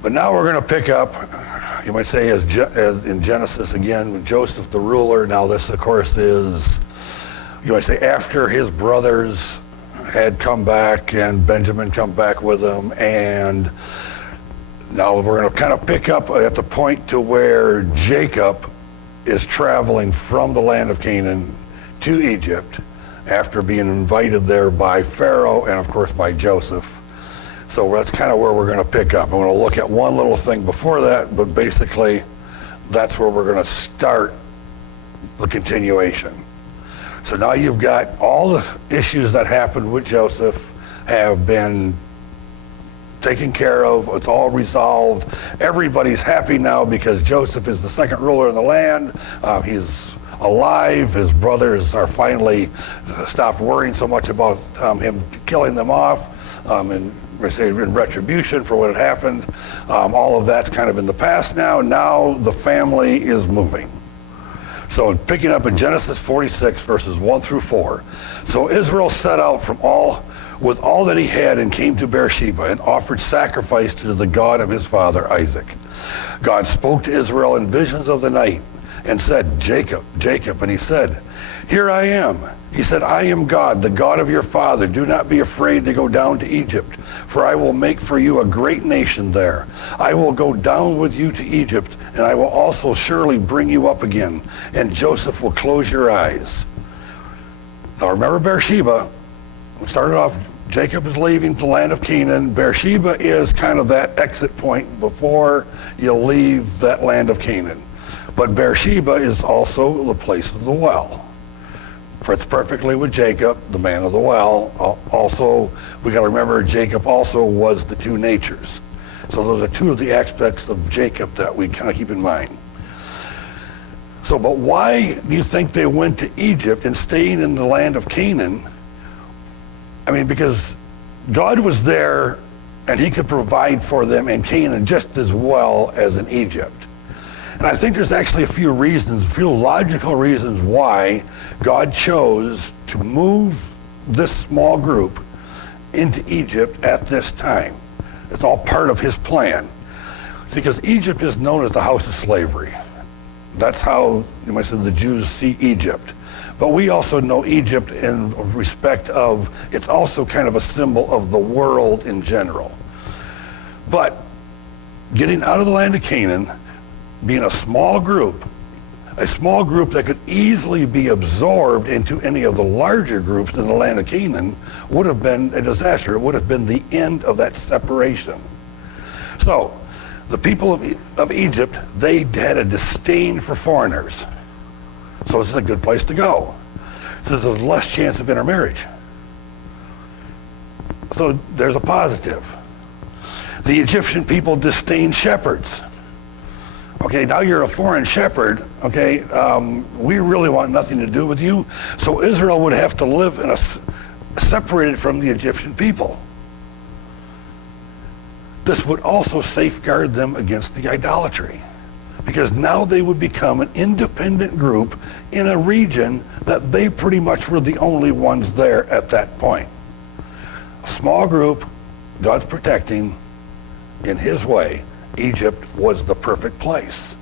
But now we're going to pick up, you might say, as in Genesis again, with Joseph the ruler. Now this, of course, is, you might say, after his brothers had come back and Benjamin come back with him. And now we're going to kind of pick up at the point to where Jacob is traveling from the land of Canaan to Egypt after being invited there by Pharaoh and, of course, by Joseph. So that's kind of where we're going to pick up. I'm going to look at one little thing before that, but basically that's where we're going to start the continuation. So now you've got all the issues that happened with Joseph have been taken care of. It's all resolved. Everybody's happy now because Joseph is the second ruler in the land. He's alive. His brothers are finally stopped worrying so much about him killing them off and in retribution for what had happened. All of that's kind of in the past now. Now the family is moving. So picking up in Genesis 46, verses 1 through 4. So Israel set out with all that he had and came to Beersheba and offered sacrifice to the God of his father Isaac. God spoke to Israel in visions of the night and said, Jacob, Jacob. And he said, here I am. He said, I am God, the God of your father. Do not be afraid to go down to Egypt, for I will make for you a great nation there. I will go down with you to Egypt, and I will also surely bring you up again, and Joseph will close your eyes. Now remember Beersheba. We started off, Jacob is leaving the land of Canaan. Beersheba is kind of that exit point before you leave that land of Canaan. But Beersheba is also the place of the well. Fits perfectly with Jacob, the man of the well. Also, we got to remember Jacob also was the two natures. So those are two of the aspects of Jacob that we kind of keep in mind. So, but why do you think they went to Egypt and staying in the land of Canaan? I mean, because God was there and he could provide for them in Canaan just as well as in Egypt. And I think there's actually a few logical reasons why God chose to move this small group into Egypt at this time. It's all part of his plan. Because Egypt is known as the house of slavery. That's how, you might say, the Jews see Egypt. But we also know Egypt in respect of, it's also kind of a symbol of the world in general. But getting out of the land of Canaan, being a small group that could easily be absorbed into any of the larger groups in the land of Canaan would have been a disaster. It would have been the end of that separation. So, the people of Egypt, they had a disdain for foreigners. So this is a good place to go. So there's less chance of intermarriage. So there's a positive. The Egyptian people disdained shepherds. Okay, now you're a foreign shepherd, okay, we really want nothing to do with you. So Israel would have to live separated from the Egyptian people. This would also safeguard them against the idolatry, because now they would become an independent group in a region that they pretty much were the only ones there at that point. A small group, God's protecting in his way. Egypt was the perfect place.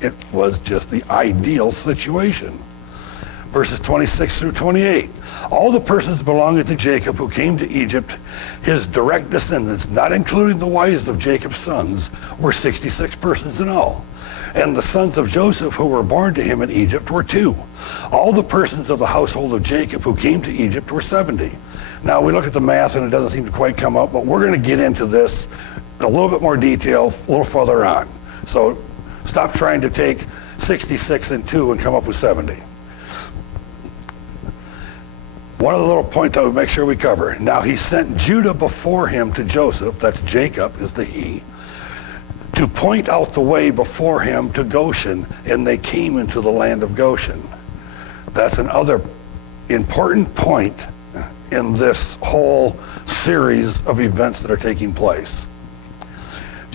It was just the ideal situation. Verses 26 through 28. All the persons belonging to Jacob who came to Egypt, his direct descendants, not including the wives of Jacob's sons, were 66 persons in all. And the sons of Joseph who were born to him in Egypt were 2. All the persons of the household of Jacob who came to Egypt were 70. Now we look at the math and it doesn't seem to quite come up, but we're going to get into this in a little bit more detail a little further on. So stop trying to take 66 and 2 and come up with 70. One of the little points I would make sure we cover. Now he sent Judah before him to Joseph, that's Jacob is the he, to point out the way before him to Goshen, and they came into the land of Goshen. That's another important point in this whole series of events that are taking place.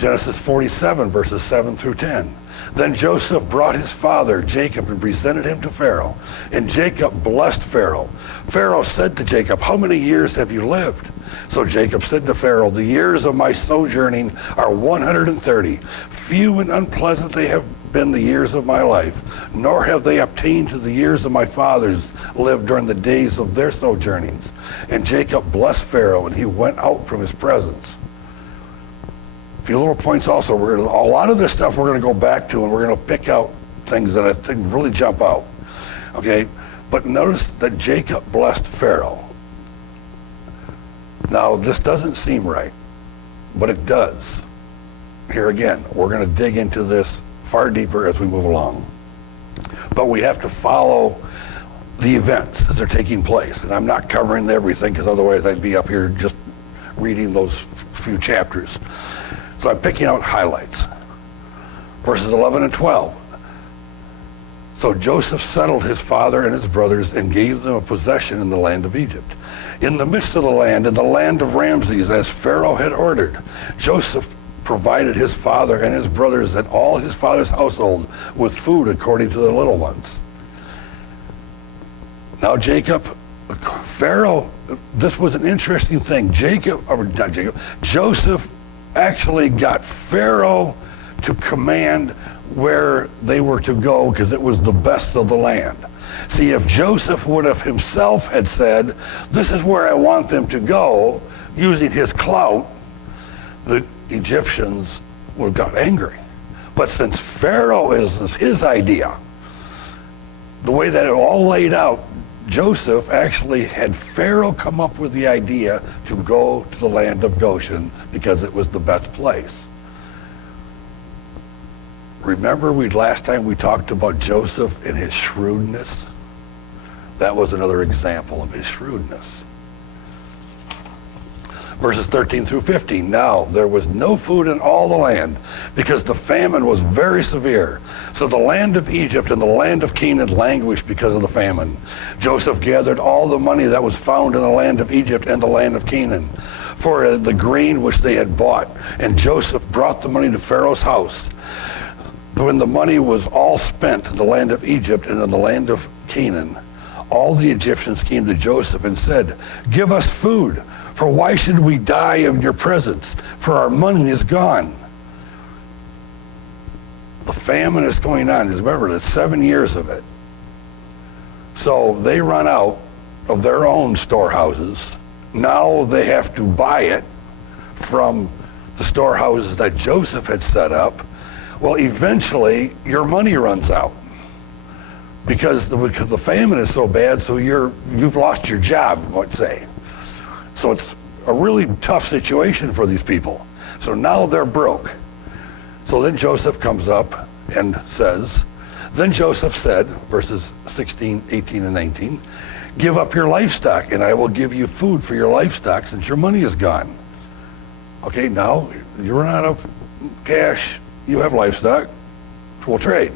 Genesis 47, verses 7 through 10. Then Joseph brought his father Jacob and presented him to Pharaoh. And Jacob blessed Pharaoh. Pharaoh said to Jacob, "How many years have you lived?" So Jacob said to Pharaoh, "The years of my sojourning are 130. Few and unpleasant they have been the years of my life, nor have they obtained to the years of my fathers lived during the days of their sojournings." And Jacob blessed Pharaoh, and he went out from his presence. A few little points also. A lot of this stuff we're going to go back to, and we're going to pick out things that I think really jump out. Okay, but notice that Jacob blessed Pharaoh. Now, this doesn't seem right, but it does. Here again, we're going to dig into this far deeper as we move along. But we have to follow the events as they're taking place. And I'm not covering everything, because otherwise I'd be up here just reading those few chapters. So I'm picking out highlights. Verses 11 and 12. So Joseph settled his father and his brothers and gave them a possession in the land of Egypt, in the midst of the land, in the land of Ramses, as Pharaoh had ordered. Joseph provided his father and his brothers and all his father's household with food according to the little ones. Now Pharaoh, this was an interesting thing. Joseph actually got Pharaoh to command where they were to go, because it was the best of the land. See, if Joseph would have himself had said, "This is where I want them to go," using his clout, the Egyptians would have got angry. But since Pharaoh is his idea, the way that it all laid out, Joseph actually had Pharaoh come up with the idea to go to the land of Goshen because it was the best place. Remember last time we talked about Joseph and his shrewdness? That was another example of his shrewdness. Verses 13 through 15. Now there was no food in all the land, because the famine was very severe. So the land of Egypt and the land of Canaan languished because of the famine. Joseph gathered all the money that was found in the land of Egypt and the land of Canaan for the grain which they had bought. And Joseph brought the money to Pharaoh's house. When the money was all spent in the land of Egypt and in the land of Canaan, all the Egyptians came to Joseph and said, "Give us food, for why should we die in your presence? For our money is gone." The famine is going on. Remember, there's 7 years of it. So they run out of their own storehouses. Now they have to buy it from the storehouses that Joseph had set up. Well, eventually your money runs out because the famine is so bad. So you've lost your job, let's say. So it's a really tough situation for these people. So now they're broke. So then Joseph comes up and says, then Joseph said, verses 16, 18, and 19, "Give up your livestock, and I will give you food for your livestock since your money is gone." Okay, now you run out of cash, you have livestock, we'll trade.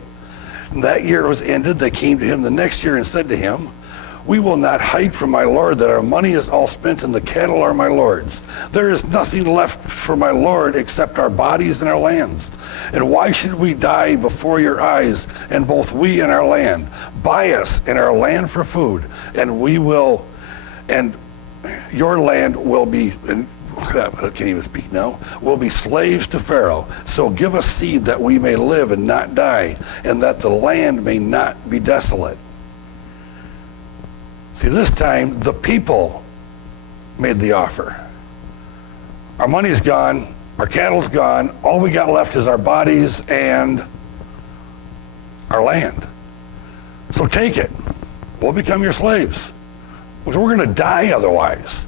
And that year was ended. They came to him the next year and said to him, "We will not hide from my lord that our money is all spent and the cattle are my lord's. There is nothing left for my lord except our bodies and our lands. And why should we die before your eyes, and both we and our land? Buy us and our land for food, and your land will be," and I can't even speak now, "will be slaves to Pharaoh. So give us seed that we may live and not die, and that the land may not be desolate." See, this time, the people made the offer. Our money's gone, our cattle's gone, all we got left is our bodies and our land. So take it. We'll become your slaves. Because we're going to die otherwise.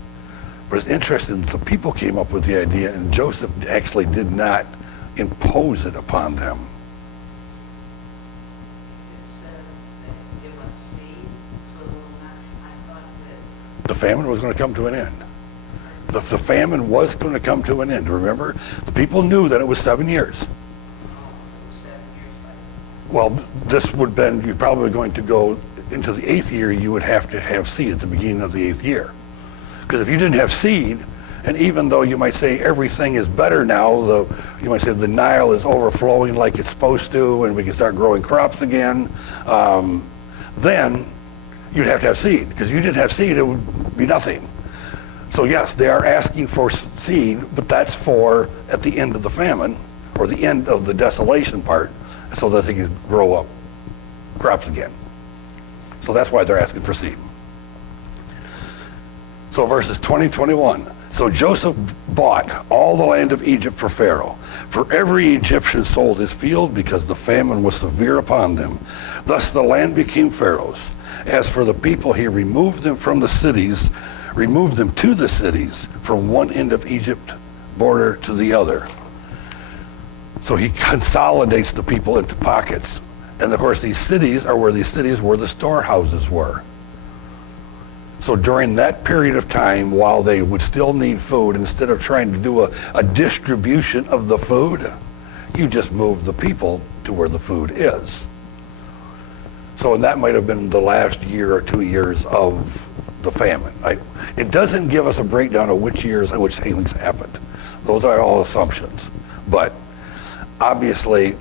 But it's interesting that the people came up with the idea, and Joseph actually did not impose it upon them. The famine was going to come to an end. The famine was going to come to an end. Remember, the people knew that it was 7 years. Well, this would have been, you're probably going to go into the 8th year, you would have to have seed at the beginning of the 8th year. Because if you didn't have seed, And even though you might say everything is better now, you might say the Nile is overflowing like it's supposed to, and we can start growing crops again, then you'd have to have seed. Because if you didn't have seed, it would be nothing. So yes, they are asking for seed, but that's for at the end of the famine, or the end of the desolation part, so that they can grow up crops again. So that's why they're asking for seed. So verses 20-21. So Joseph bought all the land of Egypt for Pharaoh. For every Egyptian sold his field because the famine was severe upon them. Thus the land became Pharaoh's. As for the people, he removed them from the cities, removed them to the cities from one end of Egypt border to the other. So he consolidates the people into pockets. And of course, these cities are where the storehouses were. So during that period of time, while they would still need food, instead of trying to do a distribution of the food, you just move the people to where the food is. So, and that might have been the last year or 2 years of the famine. It doesn't give us a breakdown of which years and which things happened. Those are all assumptions. But obviously,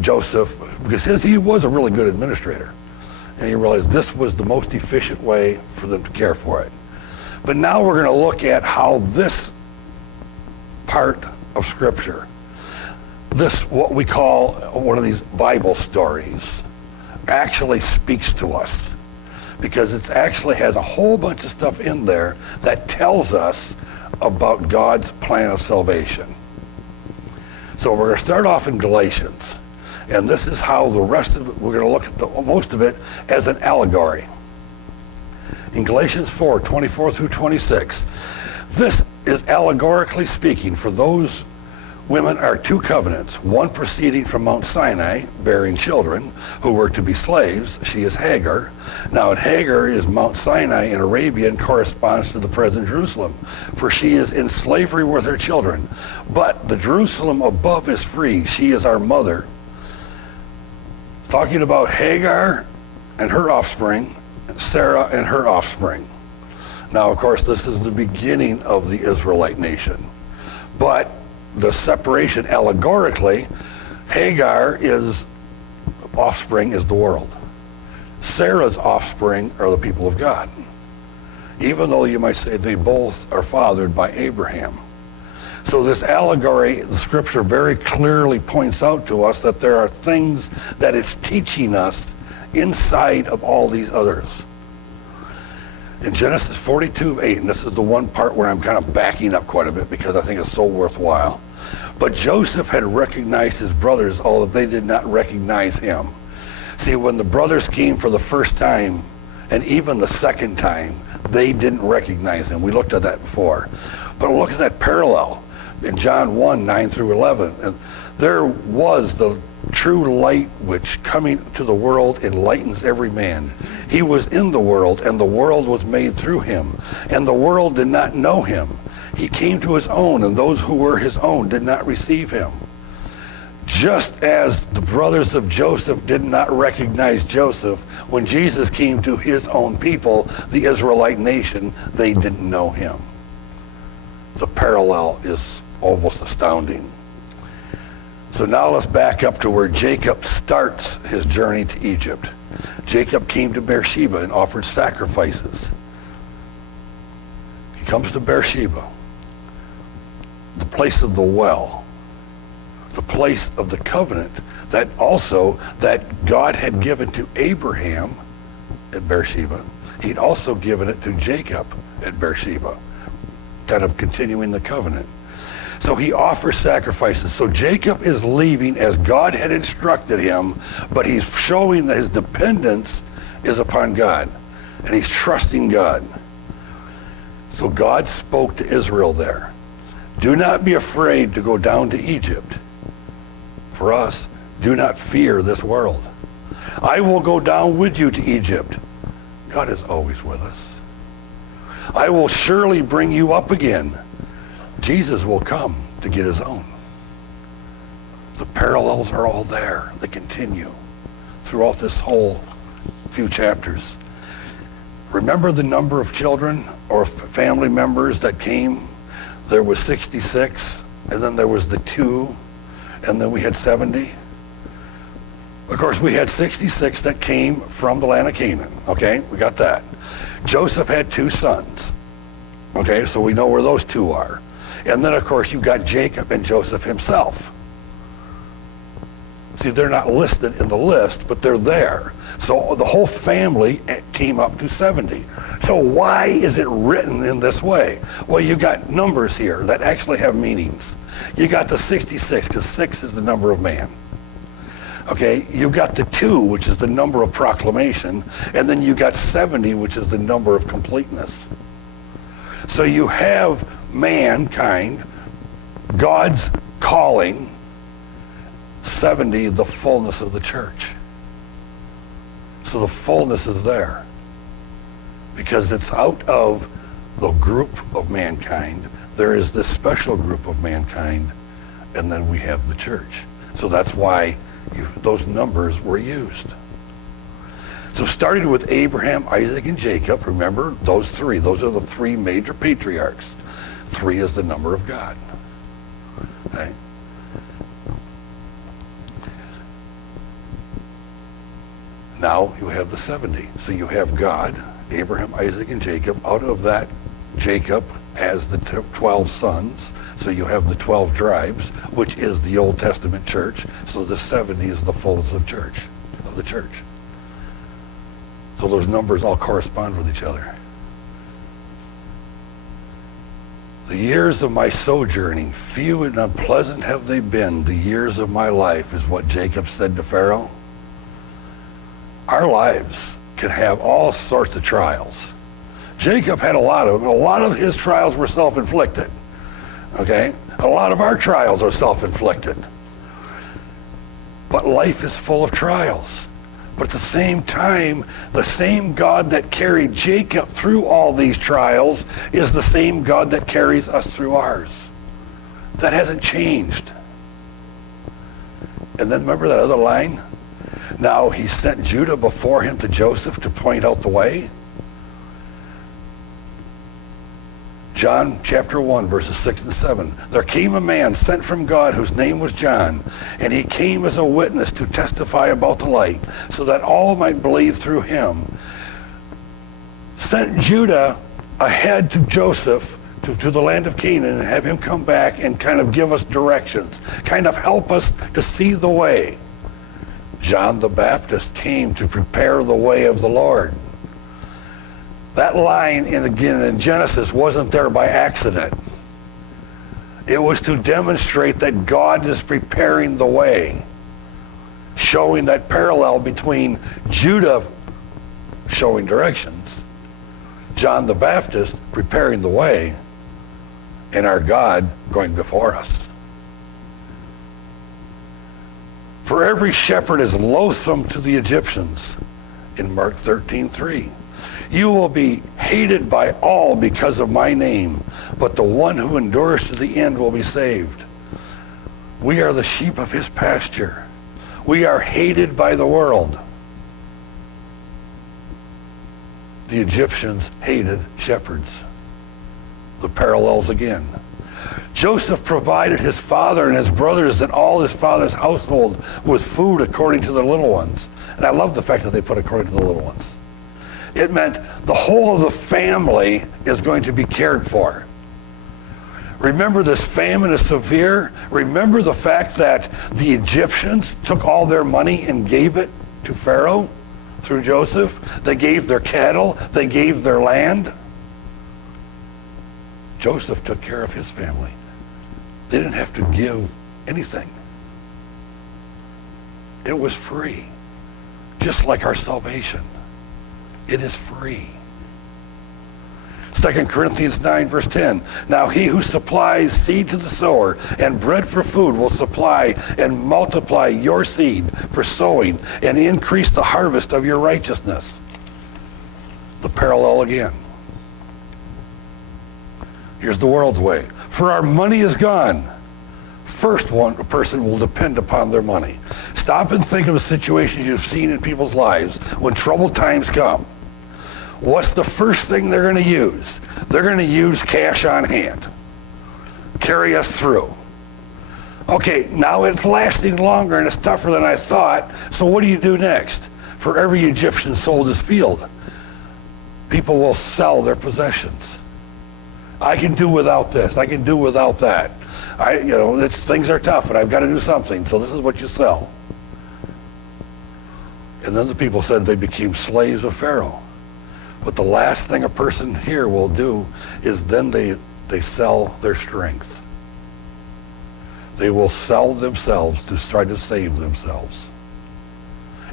Joseph, because he was a really good administrator, and he realized this was the most efficient way for them to care for it. But now we're going to look at how this part of Scripture, this what we call one of these Bible stories, actually speaks to us. Because it actually has a whole bunch of stuff in there that tells us about God's plan of salvation. So we're going to start off in Galatians. And this is how the rest of it, we're going to look at most of it as an allegory. In Galatians 4:24-26, this is allegorically speaking for those women are two covenants, one proceeding from Mount Sinai, bearing children, who were to be slaves. She is Hagar. Now, Hagar is Mount Sinai in Arabia and corresponds to the present Jerusalem, for she is in slavery with her children. But the Jerusalem above is free. She is our mother. Talking about Hagar and her offspring, and Sarah and her offspring. Now, of course, this is the beginning of the Israelite nation. But the separation allegorically, Hagar is offspring is the world. Sarah's offspring are the people of God. Even though you might say they both are fathered by Abraham. So this allegory, the scripture very clearly points out to us that there are things that it's teaching us inside of all these others. In Genesis 42:8, and this is the one part where I'm kind of backing up quite a bit because I think it's so worthwhile. But Joseph had recognized his brothers, although they did not recognize him. See, when the brothers came for the first time, and even the second time, they didn't recognize him. We looked at that before. But look at that parallel in John 1:9-11. And there was the true light which coming to the world enlightens every man. He was in the world, and the world was made through him, and the world did not know him. He came to his own, and those who were his own did not receive him. Just as the brothers of Joseph did not recognize Joseph, when Jesus came to his own people, the Israelite nation, they didn't know him. The parallel is almost astounding. So now let's back up to where Jacob starts his journey to Egypt. Jacob came to Beersheba and offered sacrifices. He comes to Beersheba, the place of the well, the place of the covenant that God had given to Abraham at Beersheba. He'd also given it to Jacob at Beersheba, kind of continuing the covenant. So he offers sacrifices. So Jacob is leaving as God had instructed him, but he's showing that his dependence is upon God, and he's trusting God. So God spoke to Israel there. Do not be afraid to go down to Egypt. For us, do not fear this world. I will go down with you to Egypt. God is always with us. I will surely bring you up again. Jesus will come to get his own. The parallels are all there. They continue throughout this whole few chapters. Remember the number of children or family members that came? there was 66, and then there was the 2, and then we had 70. Of course, we had 66 that came from the land of Canaan, okay? We got that. Joseph had 2 sons, okay? So we know where those 2 are. And then, of course, you got Jacob and Joseph himself. See, they're not listed in the list, but they're there. So the whole family came up to 70. So why is it written in this way? Well, you got numbers here that actually have meanings. You got the 66, because 6 is the number of man. Okay, you got the 2, which is the number of proclamation, and then you got 70, which is the number of completeness. So you have mankind, God's calling, 70, the fullness of the church. So the fullness is there because it's out of the group of mankind. There is this special group of mankind, and then we have the church. So that's why those numbers were used. So starting with Abraham, Isaac, and Jacob, remember those 3. Those are the 3 major patriarchs. 3 is the number of God. Okay? Now you have the 70. So you have God, Abraham, Isaac, and Jacob. Out of that, Jacob has the 12 sons. So you have the 12 tribes, which is the Old Testament church. So the 70 is the fullness of the church. So those numbers all correspond with each other. The years of my sojourning, few and unpleasant have they been. The years of my life is what Jacob said to Pharaoh. Our lives can have all sorts of trials. Jacob had a lot of them. A lot of his trials were self-inflicted. Okay? A lot of our trials are self-inflicted. But life is full of trials. But at the same time, the same God that carried Jacob through all these trials is the same God that carries us through ours. That hasn't changed. And then remember that other line? Now he sent Judah before him to Joseph to point out the way. John chapter 1, verses 6 and 7. There came a man sent from God whose name was John, and he came as a witness to testify about the light, so that all might believe through him. Sent Judah ahead to Joseph, to the land of Canaan, and have him come back and kind of give us directions, kind of help us to see the way. John the Baptist came to prepare the way of the Lord. That line in Genesis wasn't there by accident. It was to demonstrate that God is preparing the way, showing that parallel between Judah showing directions, John the Baptist preparing the way, and our God going before us. For every shepherd is loathsome to the Egyptians, in Mark 13:3. You will be hated by all because of my name, but the one who endures to the end will be saved. We are the sheep of his pasture. We are hated by the world. The Egyptians hated shepherds. The parallels again. Joseph provided his father and his brothers and all his father's household with food according to the little ones. And I love the fact that they put according to the little ones. It meant the whole of the family is going to be cared for. Remember, this famine is severe. Remember the fact that the Egyptians took all their money and gave it to Pharaoh through Joseph. They gave their cattle. They gave their land. Joseph took care of his family. They didn't have to give anything. It was free, just like our salvation. It is free. 2 Corinthians 9, verse 10. Now he who supplies seed to the sower and bread for food will supply and multiply your seed for sowing and increase the harvest of your righteousness. The parallel again. Here's the world's way. For our money is gone. First, a person will depend upon their money. Stop and think of the situations you've seen in people's lives when troubled times come. What's the first thing they're going to use? They're going to use cash on hand. carry us through. Okay, now it's lasting longer and it's tougher than I thought, so what do you do next? For every Egyptian sold his field, people will sell their possessions. I can do without this, I can do without that. Things are tough and I've got to do something, so this is what you sell. And then the people said they became slaves of Pharaoh. But the last thing a person here will do is then they sell their strength. They will sell themselves to try to save themselves.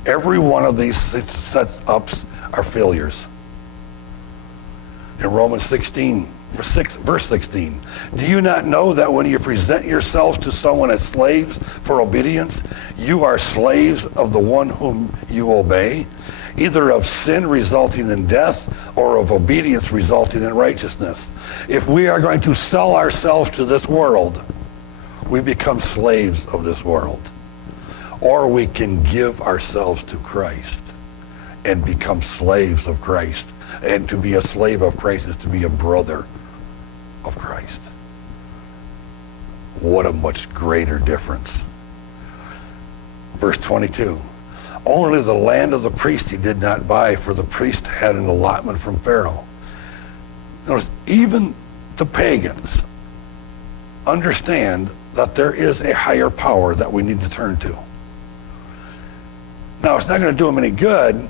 Every one of these setups are failures. In Romans 16, verse 16, do you not know that when you present yourselves to someone as slaves for obedience, you are slaves of the one whom you obey, either of sin resulting in death or of obedience resulting in righteousness? If we are going to sell ourselves to this world, we become slaves of this world. Or we can give ourselves to Christ and become slaves of Christ. And to be a slave of Christ is to be a brother of Christ. What a much greater difference. Verse 22, only the land of the priest he did not buy, for the priest had an allotment from Pharaoh. Notice, even the pagans understand that there is a higher power that we need to turn to. Now, it's not going to do them any good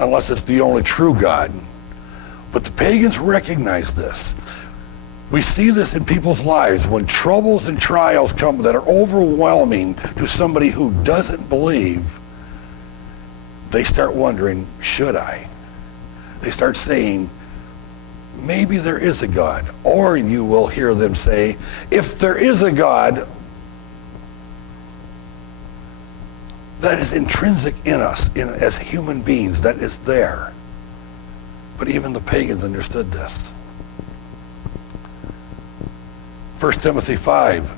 unless it's the only true God. But the pagans recognize this. We see this in people's lives when troubles and trials come that are overwhelming to somebody who doesn't believe. They start wondering, should I? They start saying, maybe there is a God. Or you will hear them say, if there is a God, that is intrinsic in us, as human beings, that is there. But even the pagans understood this. 1 Timothy 5,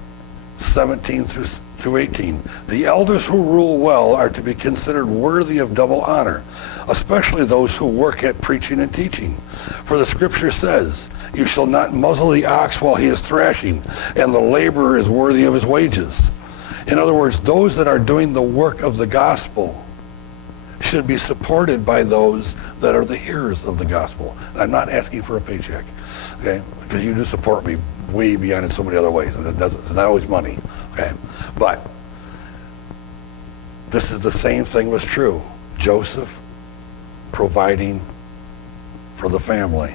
17 through 18. The elders who rule well are to be considered worthy of double honor, especially those who work at preaching and teaching. For the scripture says, you shall not muzzle the ox while he is thrashing, and the laborer is worthy of his wages. In other words, those that are doing the work of the gospel should be supported by those that are the hearers of the gospel. And I'm not asking for a paycheck, okay? Because you do support me way beyond in so many other ways, and it's not always money, okay? But this is the same thing was true. Joseph providing for the family.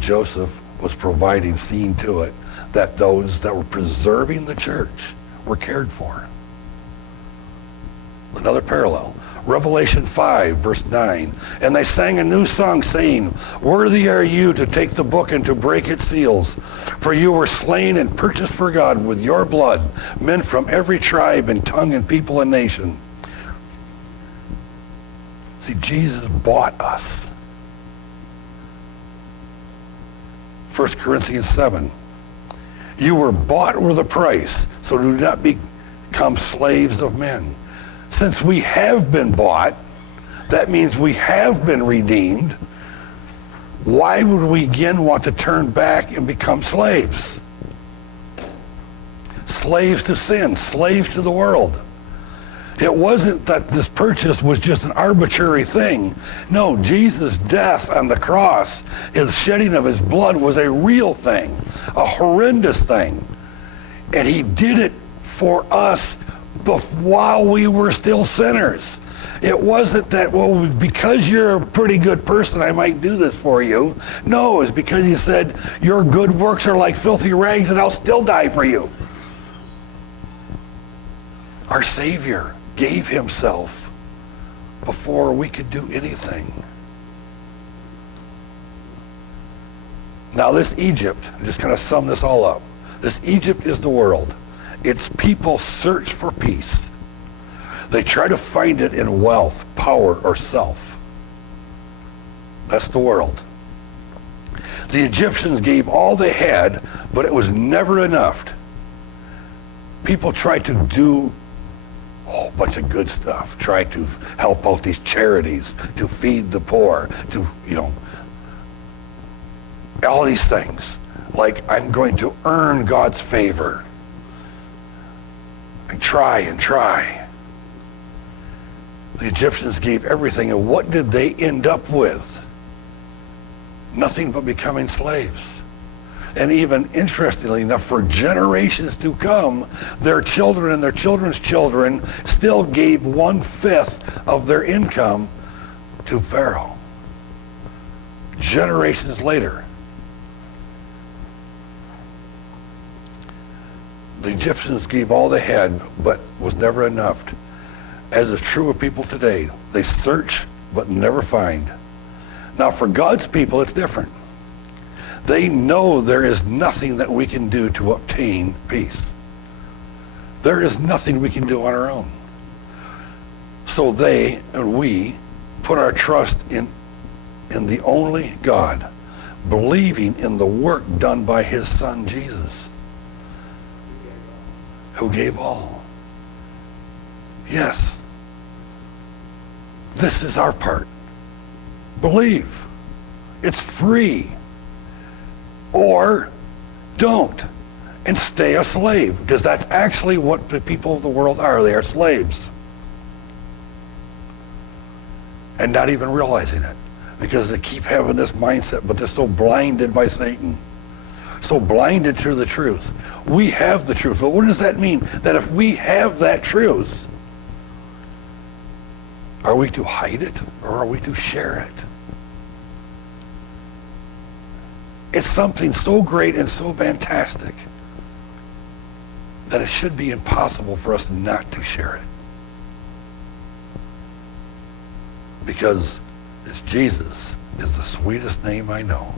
Joseph was providing, seeing to it that those that were preserving the church were cared for. Another parallel. Revelation 5, verse 9. And they sang a new song, saying, worthy are you to take the book and to break its seals. For you were slain and purchased for God with your blood, men from every tribe and tongue and people and nation. See, Jesus bought us. 1 Corinthians 7. You were bought with a price, so do not become slaves of men. Since we have been bought, that means we have been redeemed. Why would we again want to turn back and become slaves? Slaves to sin, slaves to the world. It wasn't that this purchase was just an arbitrary thing. No, Jesus' death on the cross, his shedding of his blood was a real thing, a horrendous thing. And he did it for us while we were still sinners. It wasn't that, well, because you're a pretty good person, I might do this for you. No, it's because he said, your good works are like filthy rags and I'll still die for you. Our Savior gave himself before we could do anything. Now this Egypt, just kind of sum this all up. This Egypt is the world. Its people search for peace. They try to find it in wealth, power, or self. That's the world. The Egyptians gave all they had, but it was never enough. People try to do a whole bunch of good stuff, try to help out these charities, to feed the poor, to, all these things. like I'm going to earn God's favor. And try and try. The Egyptians gave everything, and what did they end up with? Nothing but becoming slaves. And even interestingly enough, for generations to come, their children and their children's children still gave 1/5 of their income to Pharaoh. Generations later. The Egyptians gave all they had, but was never enough. As is true of people today, they search but never find. Now for God's people, it's different. They know there is nothing that we can do to obtain peace. There is nothing we can do on our own. So they and we put our trust in the only God, believing in the work done by his son Jesus, who gave all. Yes. This is our part. Believe. It's free. Or don't and stay a slave, because that's actually what the people of the world are. They are slaves. And not even realizing it, because they keep having this mindset, but they're so blinded by Satan. So blinded to the truth. We have the truth, but what does that mean? That if we have that truth, are we to hide it or are we to share it? It's something so great and so fantastic that it should be impossible for us not to share it. Because it's Jesus is the sweetest name I know.